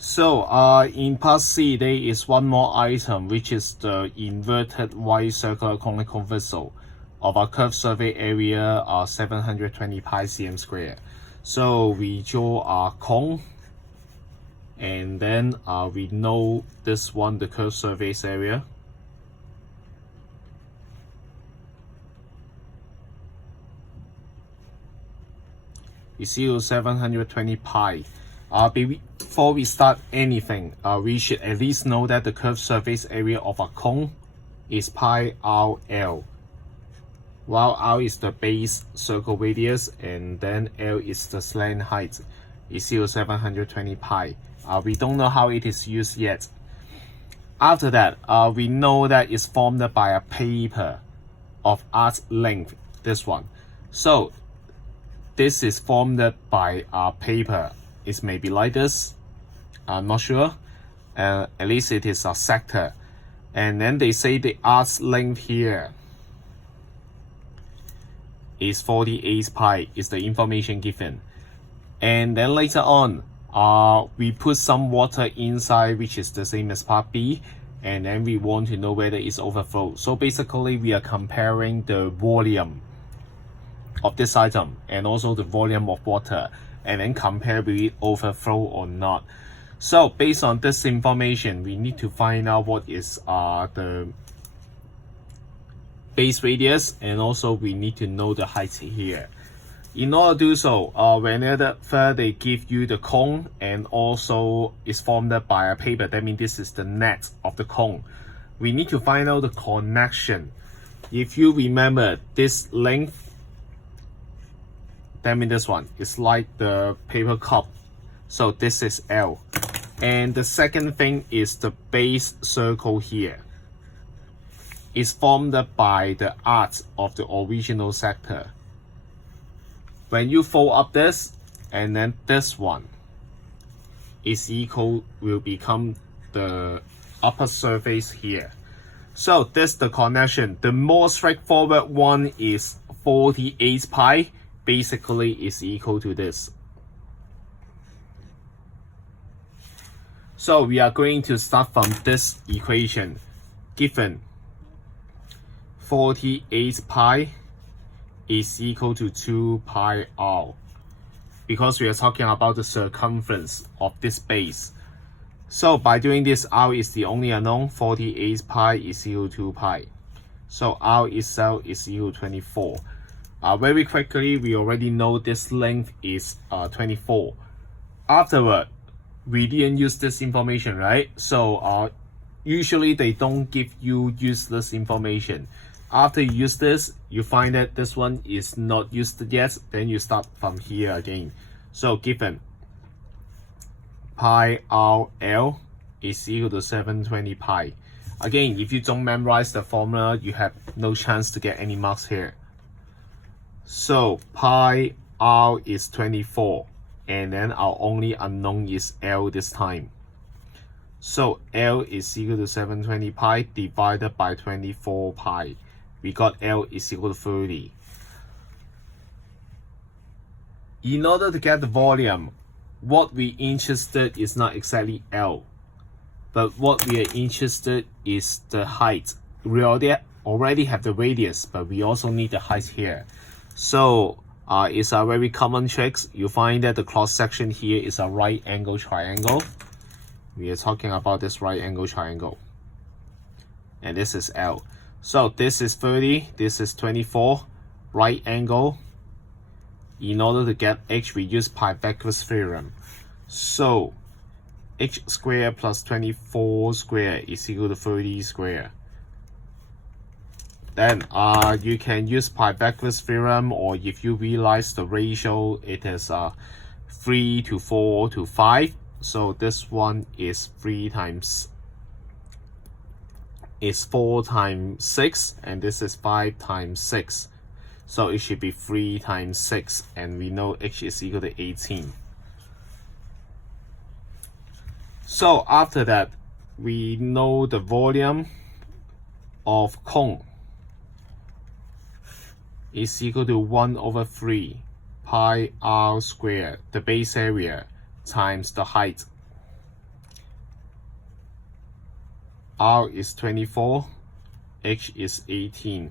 So in part C, there is one more item, which is the inverted white circular conical vessel of a curved surface area 720 pi cm square. So we draw a cone, and then we know this one, the curved surface area. Is equal to 720 pi. Before we start anything, we should at least know that the curved surface area of a cone is pi RL. While R is the base circle radius, and then L is the slant height, is equal to 720 pi. We don't know how it is used yet. After that, we know that it's formed by a paper of arc length, this one. So this is formed by a paper. It may be like this, I'm not sure. At least it is a sector. And then they say the arc length here is 48 pi, is the information given. And then later on, we put some water inside, which is the same as part B, and then we want to know whether it's overflow. So basically we are comparing the volume of this item and also the volume of water, and then compare with it overflow or not. So based on this information, we need to find out what is the base radius, and also we need to know the height here. In order to do so, whenever they give you the cone and also is formed by a paper, that means this is the net of the cone. We need to find out the connection. If you remember this length, that means this one is like the paper cup. So this is L. And the second thing is the base circle here. It's formed by the arc of the original sector. When you fold up this, and then this one is equal, will become the upper surface here. So this is the connection. The more straightforward one is 48 pi, basically is equal to this. So we are going to start from this equation. Given 48 pi is equal to 2 pi r, because we are talking about the circumference of this base. So by doing this, r is the only unknown. 48 pi is equal to 2 pi. So r itself is equal to 24. Very quickly, we already know this length is 24. Afterward, we didn't use this information, right? So usually they don't give you useless information. After you use this, you find that this one is not used yet, then you start from here again. So given pi RL is equal to 720 pi. Again, if you don't memorize the formula, you have no chance to get any marks here. So pi R is 24, and then our only unknown is L this time. So L is equal to 720 pi divided by 24 pi. We got L is equal to 30. In order to get the volume, what we interested is not exactly L, but what we are interested is the height. We already have the radius, but we also need the height here. So it's a very common trick. You find that the cross section here is a right angle triangle. We are talking about this right angle triangle, and this is L. So this is 30, this is 24, right angle. In order to get h, we use Pythagoras Theorem. So h squared plus 24 squared is equal to 30 squared. Then you can use Pythagoras Theorem, or if you realize the ratio, it is 3 to 4 to 5. So this one is 4 times 6, and this is 5 times 6. So it should be 3 times 6, and we know h is equal to 18. So after that, we know the volume of cone is equal to 1 over 3 pi r squared, the base area, times the height. R is 24, H is 18.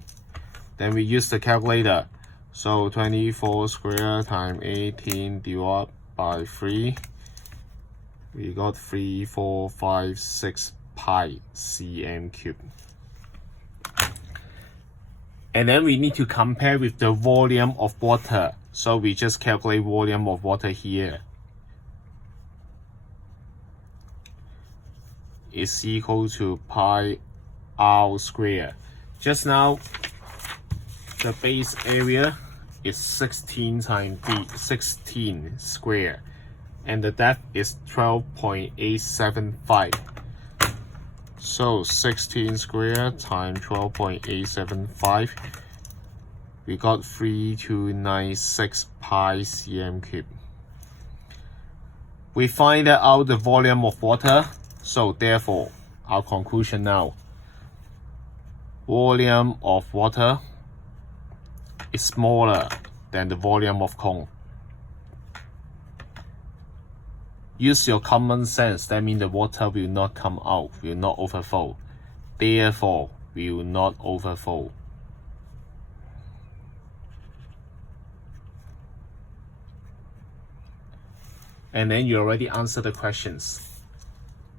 Then we use the calculator. So 24 squared times 18 divided by 3. We got 3456 pi cm cubed. And then we need to compare with the volume of water. So we just calculate volume of water here. Is equal to pi r squared. Just now, the base area is 16 times 16 square, and the depth is 12.875. So 16 squared times 12.875, we got 3296 pi cm cubed. We find out the volume of water, so therefore our conclusion now, volume of water is smaller than the volume of cone. Use your common sense. That means the water will not come out, will not overflow. Therefore, will not overflow. And then you already answered the questions.